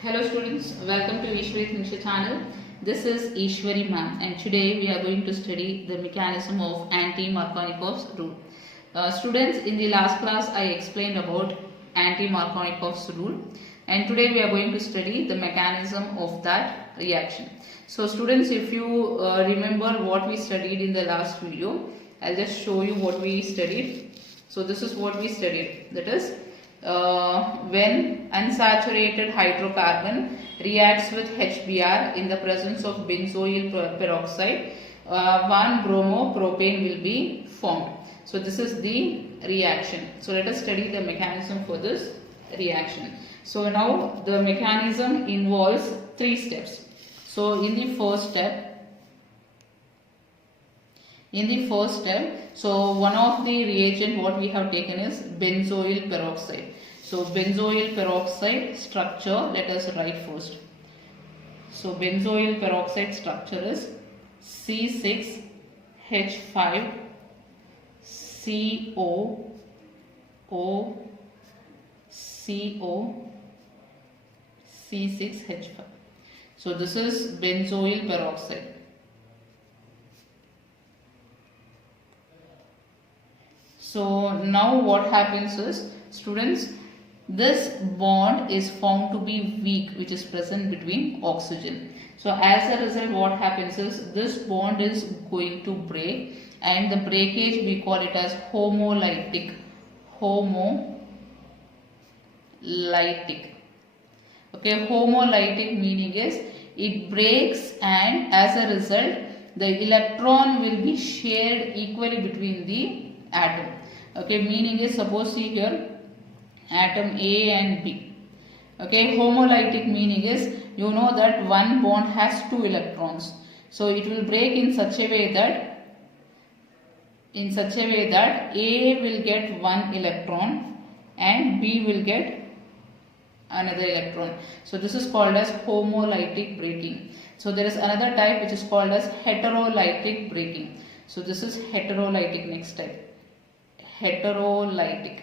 Hello students, welcome to Eshwari channel. This is Eshwari ma'am and today we are going to study the mechanism of Anti-Markovnikov's rule. Students, in the last class I explained about Anti-Markovnikov's rule and today we are going to study the mechanism of that reaction. So students, if you remember what we studied in the last video, I'll just show you what we studied. So this is what we studied, that is when unsaturated hydrocarbon reacts with HBr in the presence of benzoyl peroxide, 1-bromopropane will be formed. So this is the reaction. So let us study the mechanism for this reaction. So now the mechanism involves 3 steps. So in the first step, so one of the reagent what we have taken is benzoyl peroxide. So benzoyl peroxide structure, let us write first. So benzoyl peroxide structure is C6H5CO, C6H5. So this is benzoyl peroxide. So now what happens is, students, this bond is found to be weak, which is present between oxygen. So as a result, what happens is this bond is going to break, and the breakage we call it as homolytic. Okay, homolytic meaning is it breaks, and as a result the electron will be shared equally between the atom. Okay, meaning is, suppose see here atom A and B. Okay, homolytic meaning is, you know that one bond has 2 electrons. So it will break in such a way that A will get 1 electron and B will get another electron. So this is called as homolytic breaking. So there is another type which is called as heterolytic breaking. So this is heterolytic, next type. Heterolytic.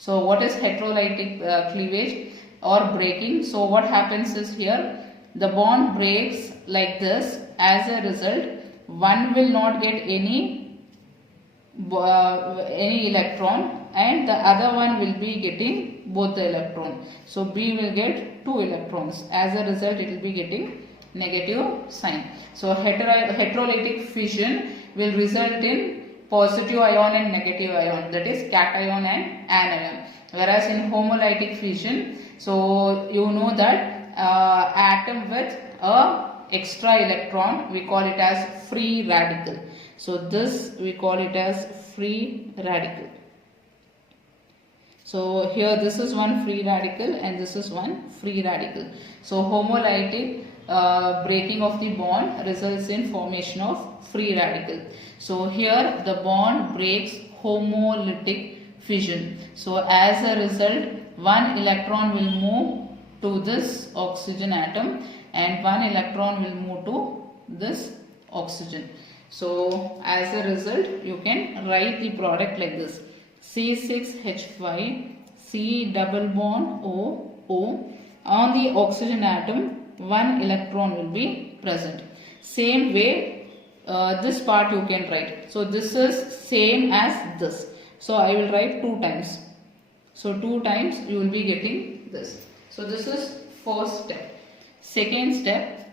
So what is heterolytic cleavage or breaking? So what happens is, here the bond breaks like this. As a result, one will not get any electron and the other one will be getting both the electron. So B will get 2 electrons. As a result, it will be getting negative sign. So heterolytic fission will result in positive ion and negative ion, that is cation and anion. Whereas in homolytic fission, so you know that atom with a extra electron, we call it as free radical. So this we call it as free radical. So here this is one free radical and this is one free radical. So homolytic breaking of the bond results in formation of free radical. So here the bond breaks homolytic fission. So as a result, 1 electron will move to this oxygen atom and 1 electron will move to this oxygen. So as a result, you can write the product like this: C6H5 C double bond O. On the oxygen atom, 1 electron will be present. Same way, this part you can write. So this is same as this. So I will write 2 times. So 2 times you will be getting this. So this is first step. Second step.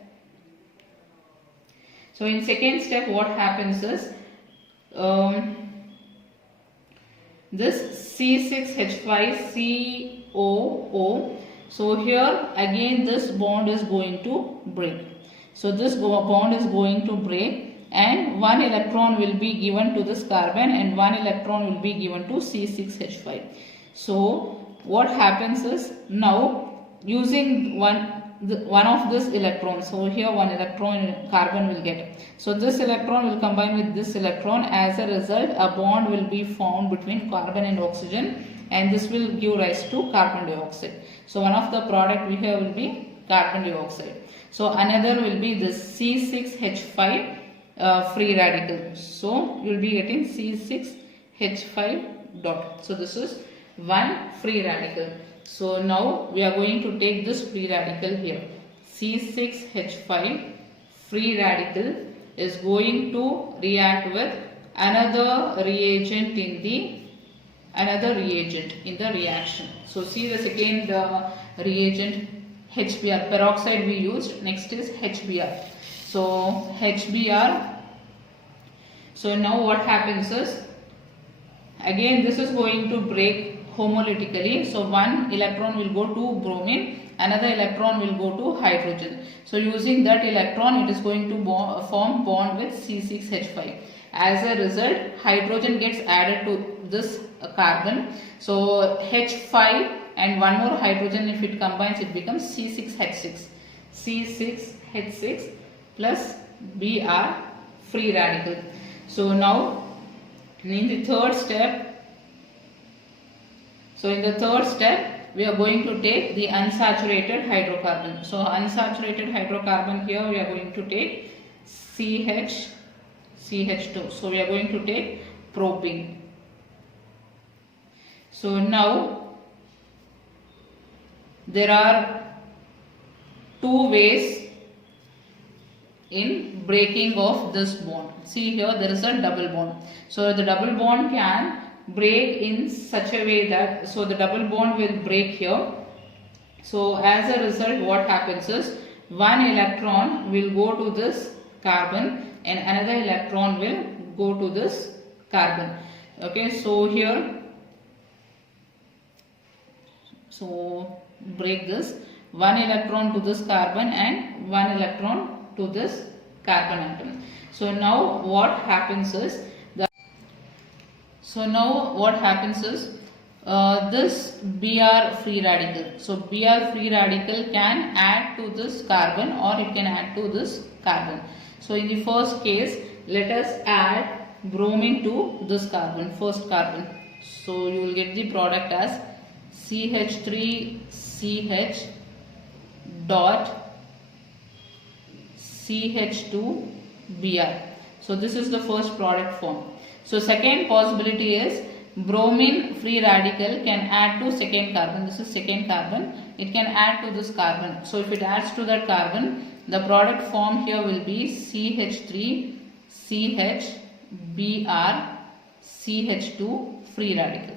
So in second step, what happens is, this C6H5COO. So here again this bond is going to break. So this bond is going to break and 1 electron will be given to this carbon and 1 electron will be given to C6H5. So what happens is, now using one of this electron, so here 1 electron carbon will get. So this electron will combine with this electron. As a result, a bond will be formed between carbon and oxygen and this will give rise to carbon dioxide. So one of the product we have will be carbon dioxide. So another will be this C6H5 free radical. So you will be getting C6H5 dot. So this is one free radical. So now we are going to take this free radical here. C6H5 free radical is going to react with another reagent in the reaction. So see the second reagent, HBr, peroxide we used. Next is HBr. So HBr. So now what happens is, again this is going to break homolytically. So one electron will go to bromine, another electron will go to hydrogen. So using that electron, it is going to form bond with C6H5. As a result, hydrogen gets added to this carbon. So H5 and one more hydrogen, if it combines, it becomes C6H6. C6H6 plus Br free radical. So now in the third step, we are going to take the unsaturated hydrocarbon. So unsaturated hydrocarbon, here we are going to take CH2. So we are going to take propane. So now there are two ways in breaking of this bond. See here, there is a double bond. So the double bond can break in such a way that, so the double bond will break here. So as a result, what happens is, one electron will go to this carbon and another electron will go to this carbon. Okay, so here, so break this, one electron to this carbon and one electron to this carbon atom. So now what happens is, this Br free radical. So Br free radical can add to this carbon or it can add to this carbon. So in the first case, let us add bromine to this carbon, first carbon. So you will get the product as CH3CH dot CH2Br. So this is the first product form. So second possibility is, bromine free radical can add to second carbon. This is second carbon. It can add to this carbon. So if it adds to that carbon, the product form here will be CH3CHBr CH2 free radical.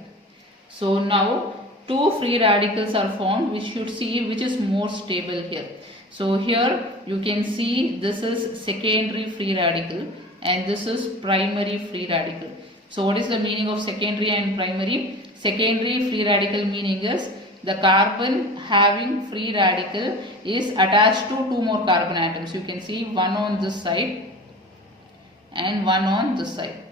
So now two free radicals are formed. We should see which is more stable here. So here you can see this is secondary free radical and this is primary free radical. So what is the meaning of secondary and primary? Secondary free radical meaning is, the carbon having free radical is attached to two more carbon atoms. You can see one on this side and one on this side.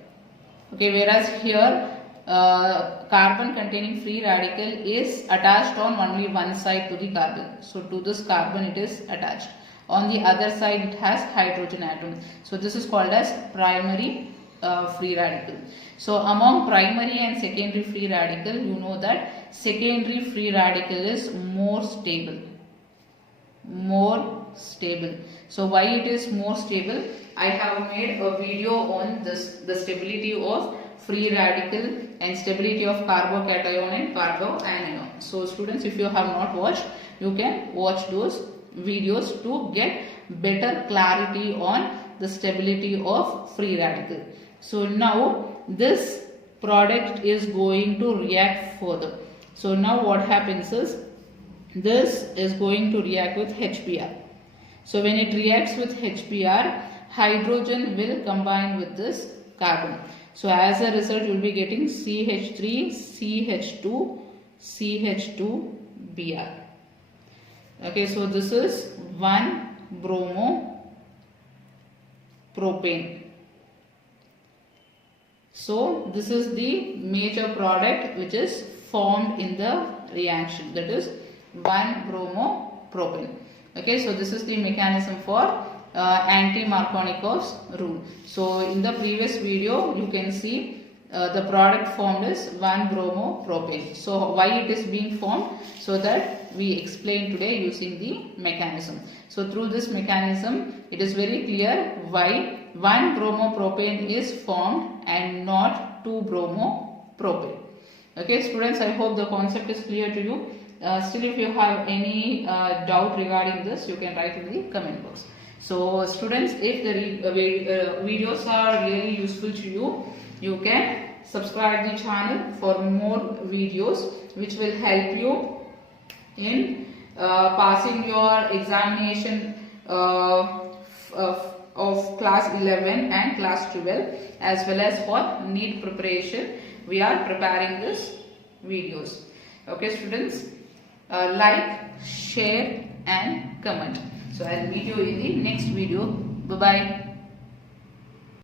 Okay, whereas here carbon containing free radical is attached on only one side to the carbon. So to this carbon it is attached. On the other side it has hydrogen atom. So this is called as primary free radical. So among primary and secondary free radical, you know that secondary free radical is more stable. So why it is more stable? I have made a video on this, the stability of free radical and stability of carbocation and carboanion. So students, if you have not watched, you can watch those videos to get better clarity on the stability of free radical. So now this product is going to react further. So now what happens is, this is going to react with HBr. So when it reacts with HBr, hydrogen will combine with this carbon. So as a result, you will be getting CH3, CH2, CH2Br. Okay, so this is 1-bromo-propane. So this is the major product which is formed in the reaction, that is 1-bromo-propane. Okay, so this is the mechanism for Anti-Markovnikov's rule. So in the previous video you can see the product formed is 1-bromo-propane. So why it is being formed? So that we explain today using the mechanism. So through this mechanism it is very clear why 1-bromo-propane is formed and not 2-bromo-propane. Okay students, I hope the concept is clear to you. Still, if you have any doubt regarding this, you can write in the comment box. So students, if the videos are really useful to you, you can subscribe the channel for more videos which will help you in passing your examination of class 11 and class 12, as well as for NEET preparation. We are preparing this videos. Okay students, like, share and comment. So I'll meet you in the next video. Bye bye.